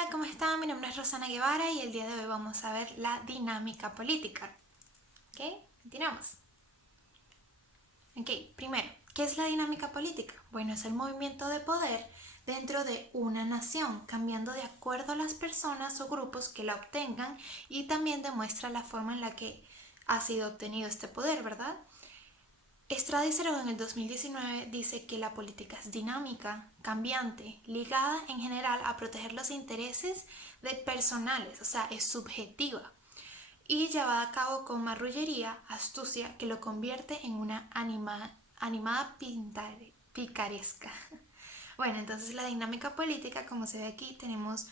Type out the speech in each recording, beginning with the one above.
Hola, ¿cómo están? Mi nombre es Rosana Guevara y el día de hoy vamos a ver la dinámica política. ¿Ok? Continuamos. Ok, primero, ¿qué es la dinámica política? Bueno, es el movimiento de poder dentro de una nación, cambiando de acuerdo a las personas o grupos que la obtengan y también demuestra la forma en la que ha sido obtenido este poder, ¿verdad? Stradicero en el 2019 dice que la política es dinámica, cambiante, ligada en general a proteger los intereses de personales, o sea, es subjetiva y llevada a cabo con marrullería, astucia, que lo convierte en una animada picaresca. Bueno, entonces la dinámica política, como se ve aquí, tenemos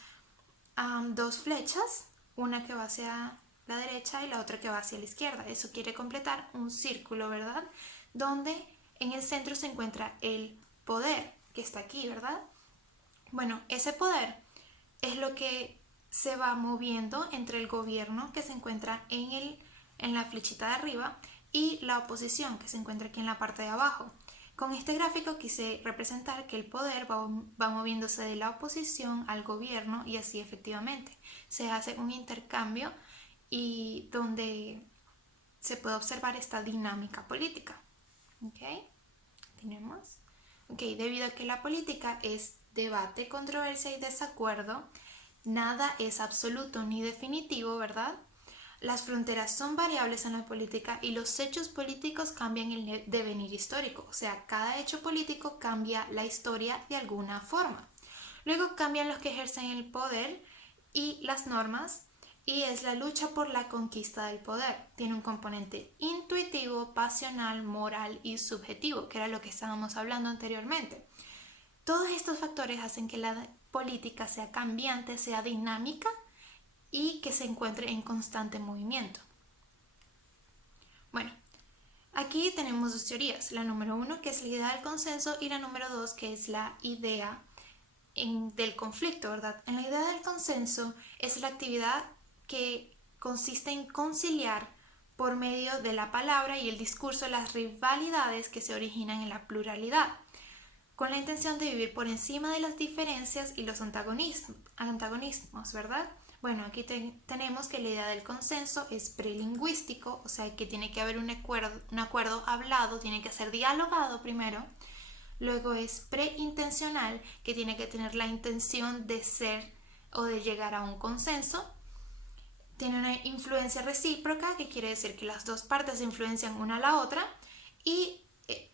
dos flechas, una que va hacia la derecha y la otra que va hacia la izquierda. Eso quiere completar un círculo, ¿verdad? Donde en el centro se encuentra el poder, que está aquí, ¿verdad? Bueno, ese poder es lo que se va moviendo entre el gobierno que se encuentra en la flechita de arriba y la oposición que se encuentra aquí en la parte de abajo. Con este gráfico quise representar que el poder va moviéndose de la oposición al gobierno y así efectivamente se hace un intercambio y donde se puede observar esta dinámica política. ¿Ok? Tenemos. Ok, debido a que la política es debate, controversia y desacuerdo, nada es absoluto ni definitivo, ¿verdad? Las fronteras son variables en la política y los hechos políticos cambian el devenir histórico, o sea, cada hecho político cambia la historia de alguna forma. Luego cambian los que ejercen el poder y las normas y es la lucha por la conquista del poder. Tiene un componente intuitivo, pasional, moral y subjetivo, que era lo que estábamos hablando anteriormente. Todos estos factores hacen que la política sea cambiante, sea dinámica y que se encuentre en constante movimiento. Bueno, aquí tenemos dos teorías, la número 1 que es la idea del consenso y la número 2 que es la idea del conflicto, ¿verdad? En la idea del consenso es la actividad que consiste en conciliar por medio de la palabra y el discurso las rivalidades que se originan en la pluralidad, con la intención de vivir por encima de las diferencias y los antagonismos, ¿verdad? Bueno, aquí tenemos que la idea del consenso es prelingüístico, o sea que tiene que haber un acuerdo hablado, tiene que ser dialogado primero. Luego es preintencional, que tiene que tener la intención de ser o de llegar a un consenso. Tiene una influencia recíproca, que quiere decir que las dos partes influencian una a la otra. Y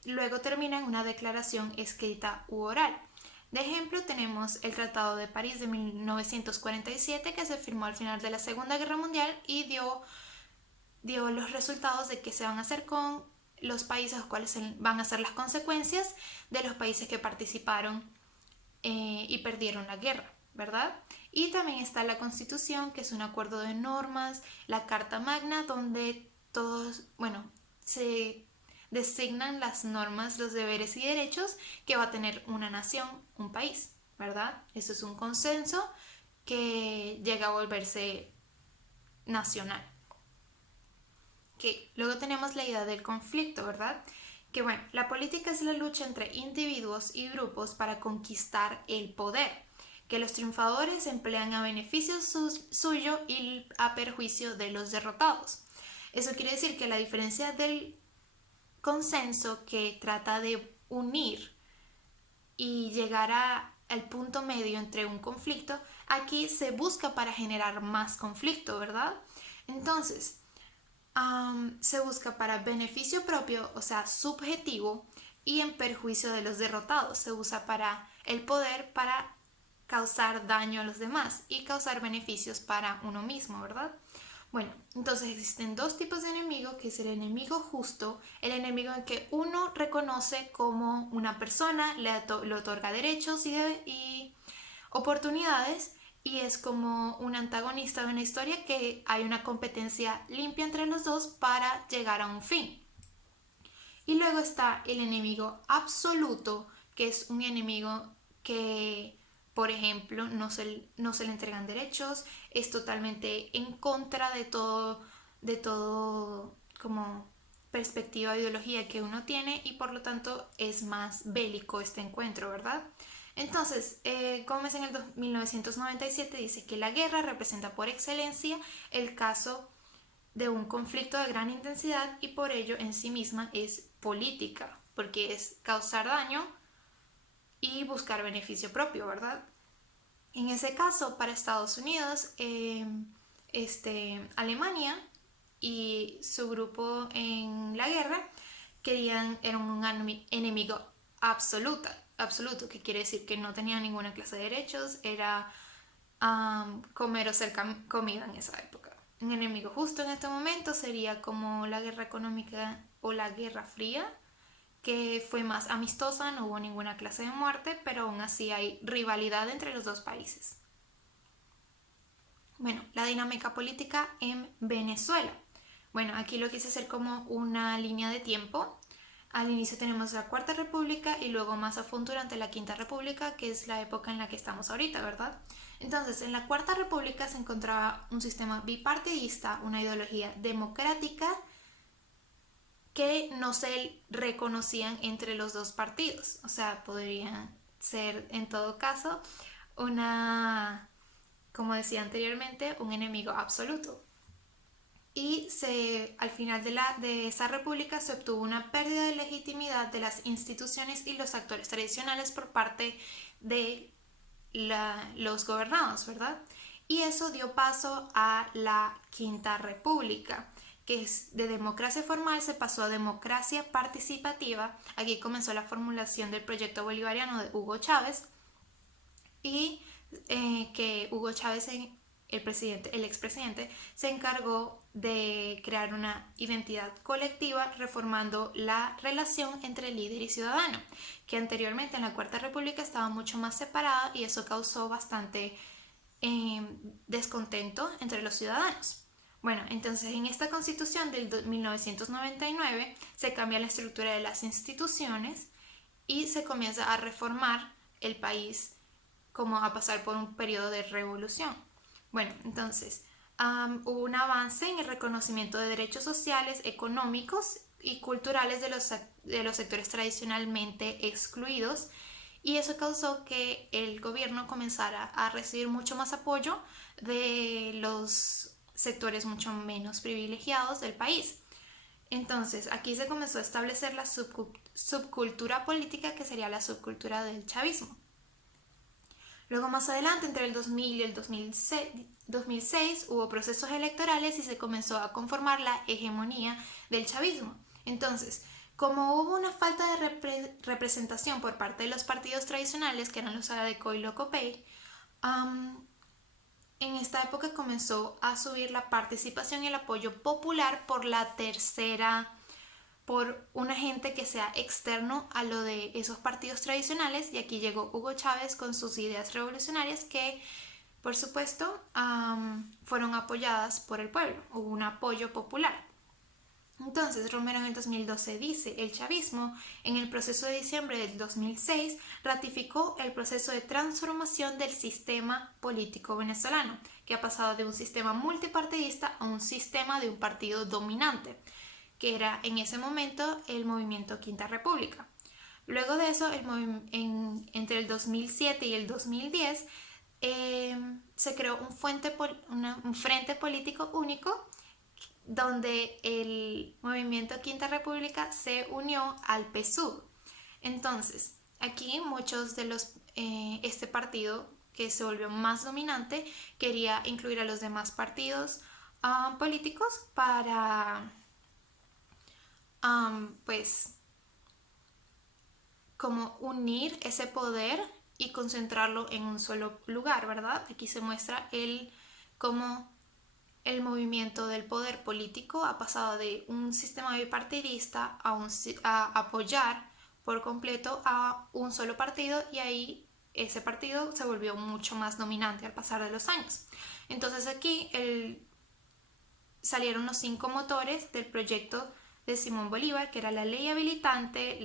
luego termina en una declaración escrita u oral. De ejemplo, tenemos el Tratado de París de 1947 que se firmó al final de la Segunda Guerra Mundial y dio los resultados de qué se van a hacer con los países, cuáles van a ser las consecuencias de los países que participaron y perdieron la guerra, ¿verdad? Y también está la Constitución, que es un acuerdo de normas, la Carta Magna, donde se designan las normas, los deberes y derechos que va a tener una nación, un país, ¿verdad? Eso es un consenso que llega a volverse nacional. Okay. Luego tenemos la idea del conflicto, ¿verdad? Que bueno, la política es la lucha entre individuos y grupos para conquistar el poder, que los triunfadores emplean a beneficio suyo y a perjuicio de los derrotados. Eso quiere decir que la diferencia del consenso, que trata de unir y llegar al punto medio entre un conflicto, aquí se busca para generar más conflicto, ¿verdad? Entonces, se busca para beneficio propio, o sea, subjetivo, y en perjuicio de los derrotados. Se usa para el poder para causar daño a los demás y causar beneficios para uno mismo, ¿verdad? Bueno, entonces existen dos tipos de enemigo, que es el enemigo justo, el enemigo en que uno reconoce como una persona, le otorga derechos y oportunidades, y es como un antagonista de una historia que hay una competencia limpia entre los dos para llegar a un fin. Y luego está el enemigo absoluto, que es un enemigo que, por ejemplo, no se le entregan derechos, es totalmente en contra de todo como perspectiva o ideología que uno tiene, y por lo tanto es más bélico este encuentro, ¿verdad? Entonces, Gómez en el 1997 dice que la guerra representa por excelencia el caso de un conflicto de gran intensidad y por ello en sí misma es política, porque es causar daño y buscar beneficio propio, ¿verdad? En ese caso, para Estados Unidos, Alemania y su grupo en la guerra eran un enemigo absoluto, que quiere decir que no tenían ninguna clase de derechos, era comer o ser comida en esa época. Un enemigo justo en este momento sería como la guerra económica o la guerra fría, que fue más amistosa, no hubo ninguna clase de muerte, pero aún así hay rivalidad entre los dos países. Bueno, la dinámica política en Venezuela. Bueno, aquí lo quise hacer como una línea de tiempo. Al inicio tenemos la Cuarta República y luego más a fondo durante la Quinta República, que es la época en la que estamos ahorita, ¿verdad? Entonces, en la Cuarta República se encontraba un sistema bipartidista, una ideología democrática que no se reconocían entre los dos partidos. O sea, podrían ser en todo caso como decía anteriormente, un enemigo absoluto. Y al final de esa república se obtuvo una pérdida de legitimidad de las instituciones y los actores tradicionales por parte de los gobernados, ¿verdad? Y eso dio paso a la Quinta República, que es de democracia formal se pasó a democracia participativa. Aquí comenzó la formulación del proyecto bolivariano de Hugo Chávez y que Hugo Chávez, el expresidente, se encargó de crear una identidad colectiva reformando la relación entre líder y ciudadano, que anteriormente en la Cuarta República estaba mucho más separada y eso causó bastante descontento entre los ciudadanos. Bueno, entonces en esta constitución del 1999 se cambia la estructura de las instituciones y se comienza a reformar el país como a pasar por un periodo de revolución. Bueno, entonces hubo un avance en el reconocimiento de derechos sociales, económicos y culturales de los sectores tradicionalmente excluidos y eso causó que el gobierno comenzara a recibir mucho más apoyo de los sectores mucho menos privilegiados del país. Entonces, aquí se comenzó a establecer la subcultura política, que sería la subcultura del chavismo. Luego, más adelante, entre el 2000 y el 2006, hubo procesos electorales y se comenzó a conformar la hegemonía del chavismo. Entonces, como hubo una falta de representación por parte de los partidos tradicionales, que eran los ADECO y Locopey, en esta época comenzó a subir la participación y el apoyo popular por una gente que sea externo a lo de esos partidos tradicionales, y aquí llegó Hugo Chávez con sus ideas revolucionarias que, por supuesto, fueron apoyadas por el pueblo, hubo un apoyo popular. Entonces, Romero en el 2012 dice, el chavismo en el proceso de diciembre del 2006 ratificó el proceso de transformación del sistema político venezolano, que ha pasado de un sistema multipartidista a un sistema de un partido dominante, que era en ese momento el movimiento Quinta República. Luego de eso, entre el 2007 y el 2010, se creó un frente político único donde el movimiento Quinta República se unió al PSUV. Entonces, aquí muchos de este partido que se volvió más dominante quería incluir a los demás partidos políticos para pues como unir ese poder y concentrarlo en un solo lugar, ¿verdad? Aquí se muestra cómo el movimiento del poder político ha pasado de un sistema bipartidista a apoyar por completo a un solo partido, y ahí ese partido se volvió mucho más dominante al pasar de los años. Entonces aquí salieron los 5 motores del proyecto de Simón Bolívar, que era la ley habilitante,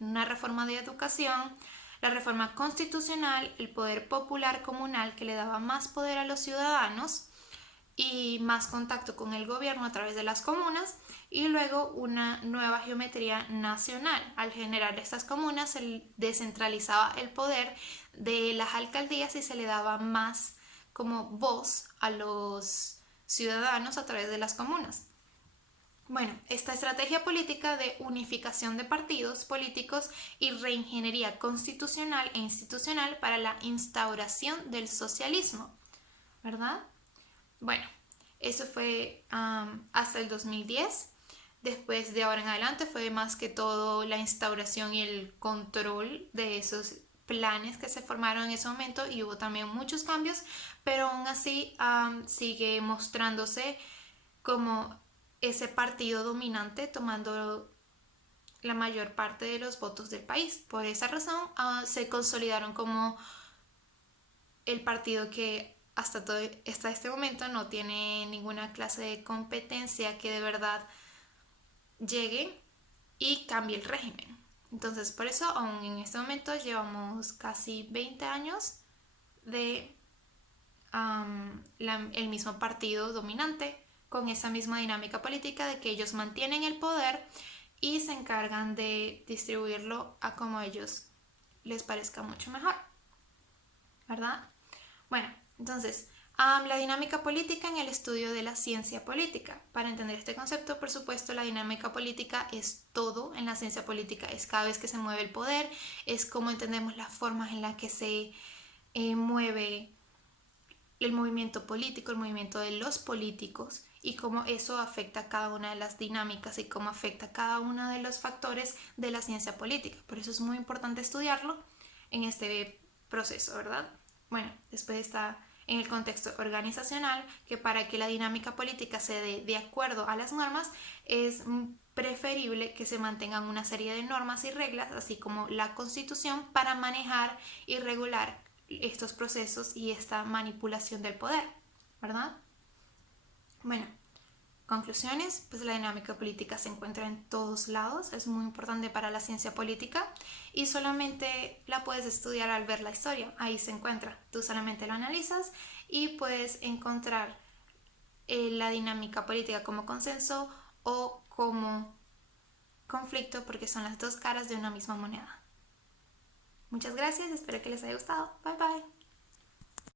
una reforma de educación, la reforma constitucional, el poder popular comunal que le daba más poder a los ciudadanos, y más contacto con el gobierno a través de las comunas, y luego una nueva geometría nacional. Al generar estas comunas se descentralizaba el poder de las alcaldías y se le daba más como voz a los ciudadanos a través de las comunas. Bueno, esta estrategia política de unificación de partidos políticos y reingeniería constitucional e institucional para la instauración del socialismo, ¿verdad? Bueno, eso fue hasta el 2010. Después de ahora en adelante fue más que todo la instauración y el control de esos planes que se formaron en ese momento, y hubo también muchos cambios, pero aún así sigue mostrándose como ese partido dominante tomando la mayor parte de los votos del país. Por esa razón se consolidaron como el partido que hasta este momento no tiene ninguna clase de competencia que de verdad llegue y cambie el régimen. Entonces, por eso aún en este momento llevamos casi 20 años de el mismo partido dominante, con esa misma dinámica política de que ellos mantienen el poder y se encargan de distribuirlo a como a ellos les parezca mucho mejor, ¿verdad? Bueno, entonces, la dinámica política en el estudio de la ciencia política. Para entender este concepto, por supuesto, la dinámica política es todo en la ciencia política, es cada vez que se mueve el poder, es cómo entendemos las formas en las que se mueve el movimiento político, el movimiento de los políticos, y cómo eso afecta a cada una de las dinámicas y cómo afecta a cada uno de los factores de la ciencia política. Por eso es muy importante estudiarlo en este proceso, ¿verdad? Bueno, después está en el contexto organizacional, que para que la dinámica política se dé de acuerdo a las normas, es preferible que se mantengan una serie de normas y reglas, así como la Constitución, para manejar y regular estos procesos y esta manipulación del poder, ¿verdad? Bueno, conclusiones, pues la dinámica política se encuentra en todos lados, es muy importante para la ciencia política y solamente la puedes estudiar al ver la historia, ahí se encuentra, tú solamente lo analizas y puedes encontrar la dinámica política como consenso o como conflicto, porque son las dos caras de una misma moneda. Muchas gracias, espero que les haya gustado, bye bye.